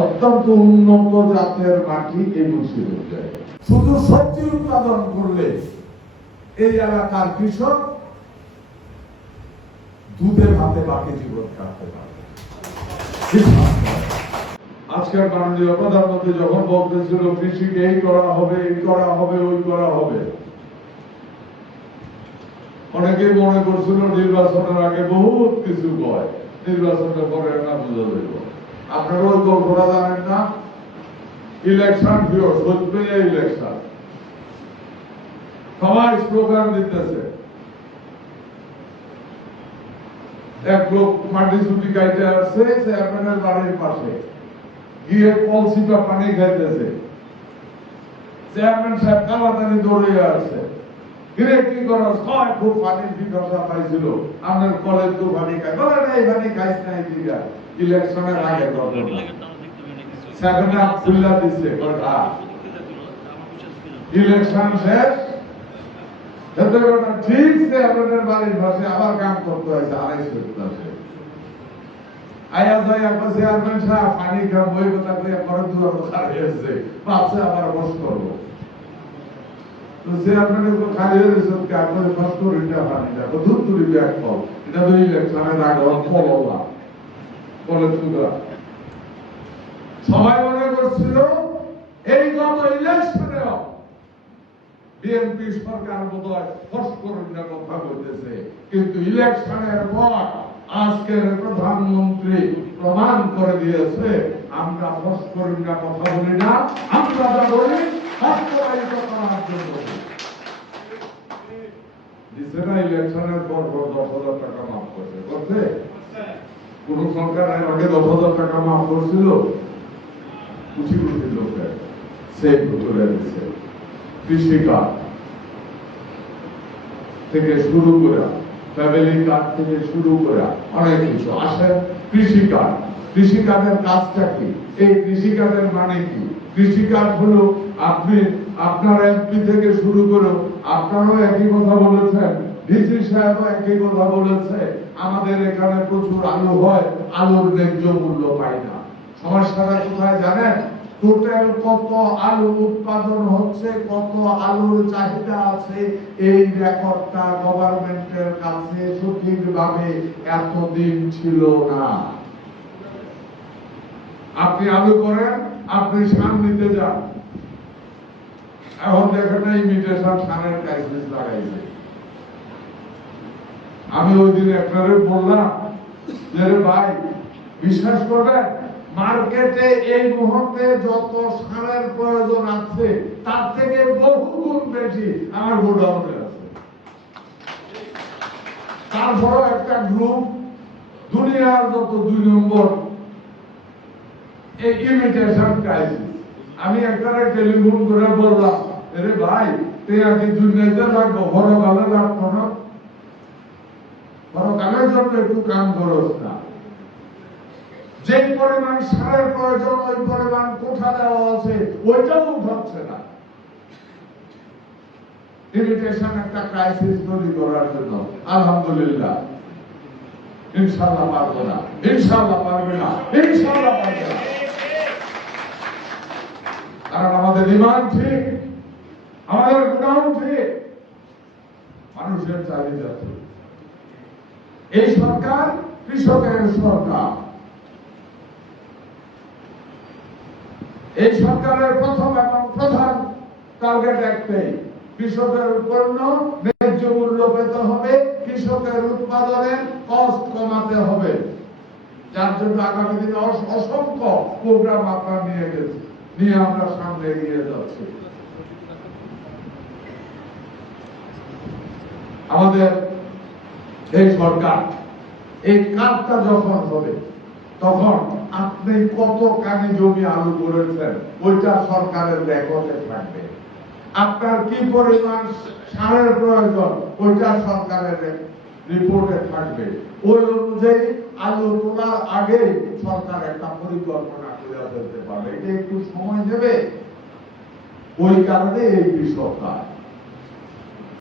অত্যন্ত উন্নত জাতের মাটি এই মুন্সিগঞ্জে। শুধু সবজি উৎপাদন করলে এই এলাকার কৃষক দুধে ভাতে বাকি জীবন কাটতে পারবে। আজকের মাননীয় প্রধানমন্ত্রী যখন বলতেছিল কৃষিকে এই করা হবে, এই করা হবে, ওই করা হবে, অনেকেই মনে করছিল নির্বাচনের আগে বহুত কিছু কয়, নির্বাচনের পরে না বোঝা যাইব। আপনারা ওই গল্পটা জানেন না? ইলেকশন ভিউর সত্যি ইলেকশন, সবাই স্লোগান দিতেছে। এক লোক মাটি ছুটি গাইতে আসছে চেয়ারম্যানের বাড়ির পাশে, গিয়ে কলসিটা পানি খাইতেছে। চেয়ারম্যান সাহেব তাড়াতাড়ি দৌড়ে আসছে, গিয়ে কি করো? খুব পানির পিপাসা পাইছিল, আপনার কলেজ তো পানি খাই, বলে না এই পানি খাইস না। ইলেকশনের আগে ইলেকশন শেষ, ঠিক চেয়ারম্যানের বাড়ির পাশে আবার কাম করতে হয়েছে 250 আয়া যায় আপনার চেয়ারম্যান সাহেব পানি খাম বই কথা কই পরে দুয়ার খালি হয়েছে, ভাবছে আবার বস করবো। তো চেয়ারম্যানের তো খালি হয়েছে, আপনার কষ্ট রিটা পানিটা দূর দূরি ব্যাগ কল, এটা তো ইলেকশনের আগে ফললা বলে তুলা। সবাই মনে করছিল এই গত ইলেকশনেও বিএনপি সরকার বোধহয় ফসফরুন্না কথা বলতেছে, কিন্তু ইলেকশনের পর আজকের প্রধানমন্ত্রী প্রমাণ করে দিয়েছে আমরা ফসফরুন্না কথা বলি না, আমরা যা বলি বাস্তবায়িত করার জন্য বলি। ইলেকশনের পর 10,000 টাকা মাফ করছে, কোন সরকার আগে 10,000 টাকা মাফ করছিল? কুচি কুচি লোকের সেই করে দিচ্ছে। কৃষিকাজ থেকে শুরু করে, ফ্যামিলি কার্ড থেকে শুরু করে অনেক কিছু আসে। কৃষিকাজ, কৃষিকাজের কাজটা কি? এই কৃষিকাজের মানে কি? কৃষিকাজ হলো আপনি আপনার এমপি থেকে শুরু করে আপনারও একই কথা বলেছেন, ডিসি সাহেবও একই কথা বলেছে, আমাদের এখানে প্রচুর আলু হয়, আলুর ন্যায্য মূল্য পাই না। সমস্যাটা কোথায় জানেন? টোটাল কত আলু উৎপাদন হচ্ছে, কত আলুর চাহিদা আছে, এই রেকর্ডটা গভর্নমেন্টের কাছে সঠিকভাবে এতদিন ছিল না। আপনি আলু করেন, আপনি সার নিতে যান, এখন দেখেন ইমিটেশন সারের ক্রাইসিস লাগাইছে। আমি ওই দিন একবারে বললাম যে ভাই বিশ্বাস করবেন, মার্কেটে এই মুহূর্তে যত সারের প্রয়োজন আছে তার থেকে বহু গুণ বেশি আমার গোডাউনে আছে। তারপরও একটা গ্রুপ দুনিয়ার যত 2 নম্বর এই ইমিটেশন ক্রাইসিস। আমি একবারে টেলিফোন করে বললাম, আরে ভাই তুই আগে দুনিয়াতে লাগবো, বড় ভালো লাগতো না, বড় কামের জন্য একটু কাম করস না। যে পরিমাণ সারের প্রয়োজন ওই পরিমাণ কোঠা দেওয়া আছে, ওইটাও উঠাচ্ছে না। ইমিটেশন একটা ক্রাইসিস তৈরি করার জন্য আলহামদুলিল্লাহ ইনশাআল্লাহ পারবো না, ইনশাআল্লাহ পারবে না, ইনশাআল্লাহ পারবে না। কারণ আমাদের ইমান ঠিক, আমাদের গুণাও ঠিক, মানুষের চাহিদা ঠিক। এই সরকার কৃষকের সরকার। এই সরকারের প্রথম এবং প্রধান টার্গেট একটাই, কৃষকের পণ্য ন্যায্য মূল্য পেতে হবে, কৃষকের উৎপাদনের কষ্ট কমাতে হবে। যার জন্য আগামী দিনে অসংখ্য প্রোগ্রাম আপনারা নিয়ে আমরা সামনে এগিয়ে যাচ্ছি। আমাদের এই সরকার এই কাজটা যখন হবে তখন আপনি কত কানি জমি আলু করেছেন ওইটা সরকারের রেকর্ডে থাকবে। আপনার কি পরিমাণ সারের প্রয়োজন ওইটা সরকারের রিপোর্টে থাকবে। ওই অনুযায়ী আলু তোলার আগে সরকার একটা পরিকল্পনা করে ফেলতে পারবে। এটা একটু সময় নেবে, ওই কারণে এই কৃষক